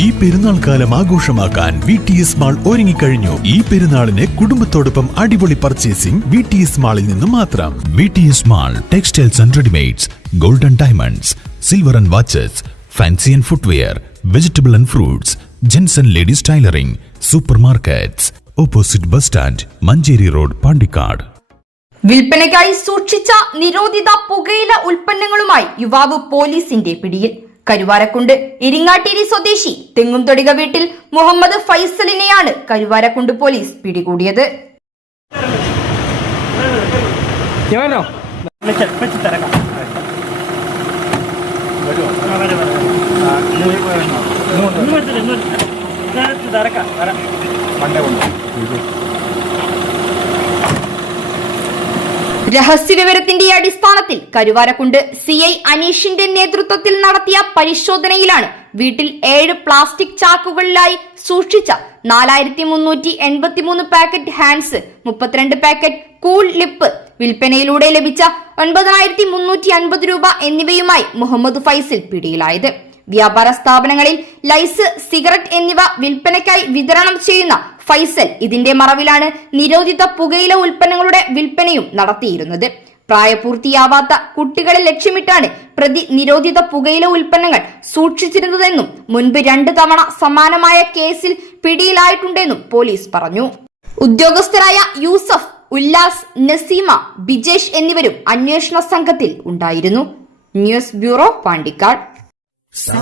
ഈ പെരുന്നാൾ കാലം ആഘോഷമാക്കാൻ VTS മാൾ ഒരുങ്ങിക്കഴിഞ്ഞു. ഈ പെരുന്നാളിന് കുടുംബത്തോടൊപ്പം അടിപൊളി പർച്ചേസിംഗ് VTS മാളിൽ നിന്നും മാത്രം. VTS mall textiles and readymades, golden diamonds, silver and watches, fancy and footwear, vegetable and fruits, gents and ladies tailoring, super markets, opposite bus stand, Manjeri road, Pandikkad. വിൽപ്പനയ്ക്കായി സൂക്ഷിച്ച നിരോധിത പുകയില ഉൽപ്പന്നങ്ങളുമായി യുവാവ് പോലീസിന്റെ പിടിയിൽ. കരുവാരക്കുണ്ട് ഇരിങ്ങാട്ടേരി സ്വദേശി തെങ്ങുംതൊടിക വീട്ടിൽ മുഹമ്മദ് ഫൈസലിനെയാണ് കരുവാരക്കുണ്ട് പോലീസ് പിടികൂടിയത്. രഹസ്യവിവരത്തിന്റെ അടിസ്ഥാനത്തിൽ കരുവാരക്കുണ്ട് CI അനീഷിന്റെ നേതൃത്വത്തിൽ നടത്തിയ പരിശോധനയിലാണ് വീട്ടിൽ 7 പ്ലാസ്റ്റിക് ചാക്കുകളിലായി സൂക്ഷിച്ച 4383 packet Hans, 32 packet cool lip, വിൽപ്പനയിലൂടെ ലഭിച്ച 9350 രൂപ എന്നിവയുമായി മുഹമ്മദ് ഫൈസൽ പിടിയിലായത്. വ്യാപാര സ്ഥാപനങ്ങളിൽ ലൈസ്, സിഗരറ്റ് എന്നിവ വിൽപ്പനയ്ക്കായി വിതരണം ചെയ്യുന്ന ഫൈസൽ ഇതിന്റെ മറവിലാണ് നിരോധിത പുകയില ഉൽപ്പന്നങ്ങളുടെ വിൽപ്പനയും നടത്തിയിരുന്നത്. പ്രായപൂർത്തിയാവാത്ത കുട്ടികളെ ലക്ഷ്യമിട്ടാണ് പ്രതി നിരോധിത പുകയില ഉൽപ്പന്നങ്ങൾ സൂക്ഷിച്ചിരുന്നതെന്നും മുൻപ് 2 തവണ സമാനമായ കേസിൽ പിടിയിലായിട്ടുണ്ടെന്നും പോലീസ് പറഞ്ഞു. ഉദ്യോഗസ്ഥരായ യൂസഫ്, ഉല്ലാസ്, നസീമ, ബിജേഷ് എന്നിവരും അന്വേഷണ സംഘത്തിൽ ഉണ്ടായിരുന്നു. News bureau, Pandikkad. Sa